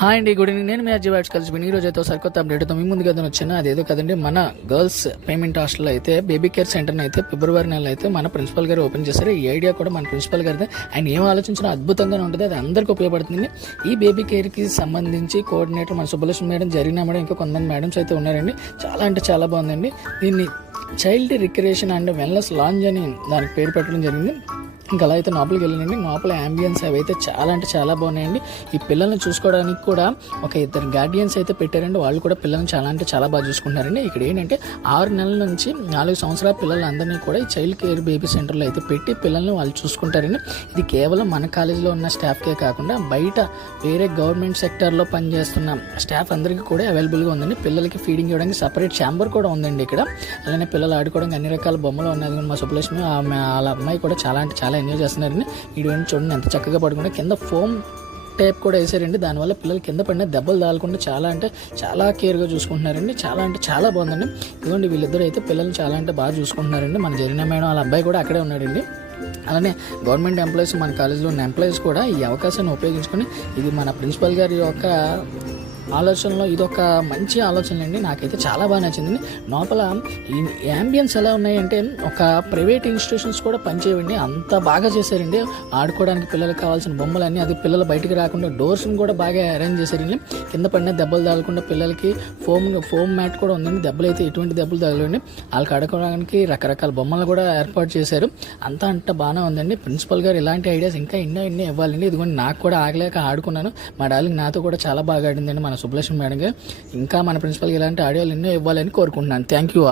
Hi అండి, good evening. నేను మీ అర్జీ వ్యాట్స్ కలిసి ఈ రోజు అయితే సరికొత్త అప్డేట్తో మీ ముందుకు అయితే వచ్చాను. అదేదో కదండి, మన గర్ల్స్ పేమెంట్ హాస్టల్లో అయితే బేబీ కేర్ సెంటర్ని అయితే ఫిబ్రవరి నెలలో అయితే మన ప్రిన్సిపల్ గారు ఓపెన్ చేశారు. ఈ ఐడియా కూడా మన ప్రిన్సిపల్ గారిదే. ఆయన ఏం ఆలోచించినా అద్భుతంగా ఉంటుంది, అది అందరికీ ఉపయోగపడుతుంది. ఈ బేబీ కేర్కి సంబంధించి కోఆర్డినేటర్ మన సుబ్బలక్ష్మి మేడం, జరిగిన మేడం, ఇంకా కొంతమంది మేడమ్స్ అయితే ఉన్నారండి. చాలా అంటే చాలా బాగుందండి. దీన్ని child recreation and wellness lounge అని దానికి పేరు పెట్టడం జరిగింది. ఇంకా అలా అయితే లోపలికి వెళ్ళినండి. లోపల అంబియన్స్ అవి అయితే చాలా అంటే చాలా బాగున్నాయండి. ఈ పిల్లల్ని చూసుకోవడానికి కూడా ఒక ఇద్దరు గార్డియన్స్ అయితే పెట్టారండి. వాళ్ళు కూడా పిల్లల్ని చాలా అంటే చాలా బాగా చూసుకుంటారండి. ఇక్కడ ఏంటంటే 6 నెలల నుంచి 4 సంవత్సరాల పిల్లలందరినీ కూడా ఈ చైల్డ్ కేర్ బేబీ సెంటర్లో అయితే పెట్టి పిల్లల్ని వాళ్ళు చూసుకుంటారండి. ఇది కేవలం మన కాలేజీలో ఉన్న స్టాఫ్కే కాకుండా బయట వేరే గవర్నమెంట్ సెక్టర్లో పనిచేస్తున్న స్టాఫ్ అందరికీ కూడా అవైలబుల్గా ఉందండి. పిల్లలకి ఫీడింగ్ ఇవ్వడానికి సపరేట్ ఛాంబర్ కూడా ఉందండి ఇక్కడ. అలానే పిల్లలు ఆడుకోవడానికి అన్ని రకాల బొమ్మలు ఉన్నాయి. మా సుబ్బలక్ష్మి వాళ్ళ అమ్మాయి కూడా చాలా అంటే చాలా ఎంజాయ్ చేస్తున్నారండి. వీడియోని చూడండి ఎంత చక్కగా పడుకుంటే కింద ఫోమ్ టేప్ కూడా వేసారండి. దానివల్ల పిల్లలు కింద పడిన దెబ్బలు తాగకుండా చాలా అంటే చాలా కేర్గా చూసుకుంటున్నారండి. చాలా అంటే చాలా బాగుందండి. ఇదిగోండి వీళ్ళిద్దరూ అయితే పిల్లల్ని చాలా అంటే బాగా చూసుకుంటున్నారండి. మన జరిగిన మేడం వాళ్ళ అబ్బాయి కూడా అక్కడే ఉన్నాడండి. అలానే గవర్నమెంట్ ఎంప్లాయీస్, మన కాలేజీలో ఉన్న ఎంప్లాయీస్ కూడా ఈ అవకాశాన్ని ఉపయోగించుకొని, ఇది మన ప్రిన్సిపల్ గారి యొక్క ఆలోచనలో ఇదొక మంచి ఆలోచన అండి. నాకైతే చాలా బాగా నచ్చింది. లోపల ఈ యాంబియన్స్ ఎలా ఉన్నాయంటే ఒక ప్రైవేట్ ఇన్స్టిట్యూషన్స్ కూడా పనిచేయండి, అంత బాగా చేశారండి. ఆడుకోవడానికి పిల్లలకు కావాల్సిన బొమ్మలన్నీ, అది పిల్లలు బయటికి రాకుండా డోర్స్ని కూడా బాగా అరేంజ్ చేశారండి. కింద పడిన దెబ్బలు తగలకుండా పిల్లలకి ఫోమ్ మ్యాట్ కూడా ఉందండి. దెబ్బలు అయితే ఎటువంటి దెబ్బలు తగలండి. వాళ్ళకి ఆడుకోవడానికి రకరకాల బొమ్మలు కూడా ఏర్పాటు చేశారు. అంతా అంత బాగానే ఉందండి. ప్రిన్సిపల్ గారు ఇలాంటి ఐడియాస్ ఇంకా ఎన్నో ఇవ్వాలండి. ఇదిగోండి నాకు కూడా ఆగలేక ఆడుకున్నాను. మా డార్లింగ్ నాతో కూడా చాలా బాగా ఆడిందండి మన సుబ్బలక్ష్మి మేడం గారు. ఇంకా మన ప్రిన్సిపల్కి ఇలాంటి ఆడియోలు ఎన్నో ఇవ్వాలని కోరుకుంటున్నాను. Thank you.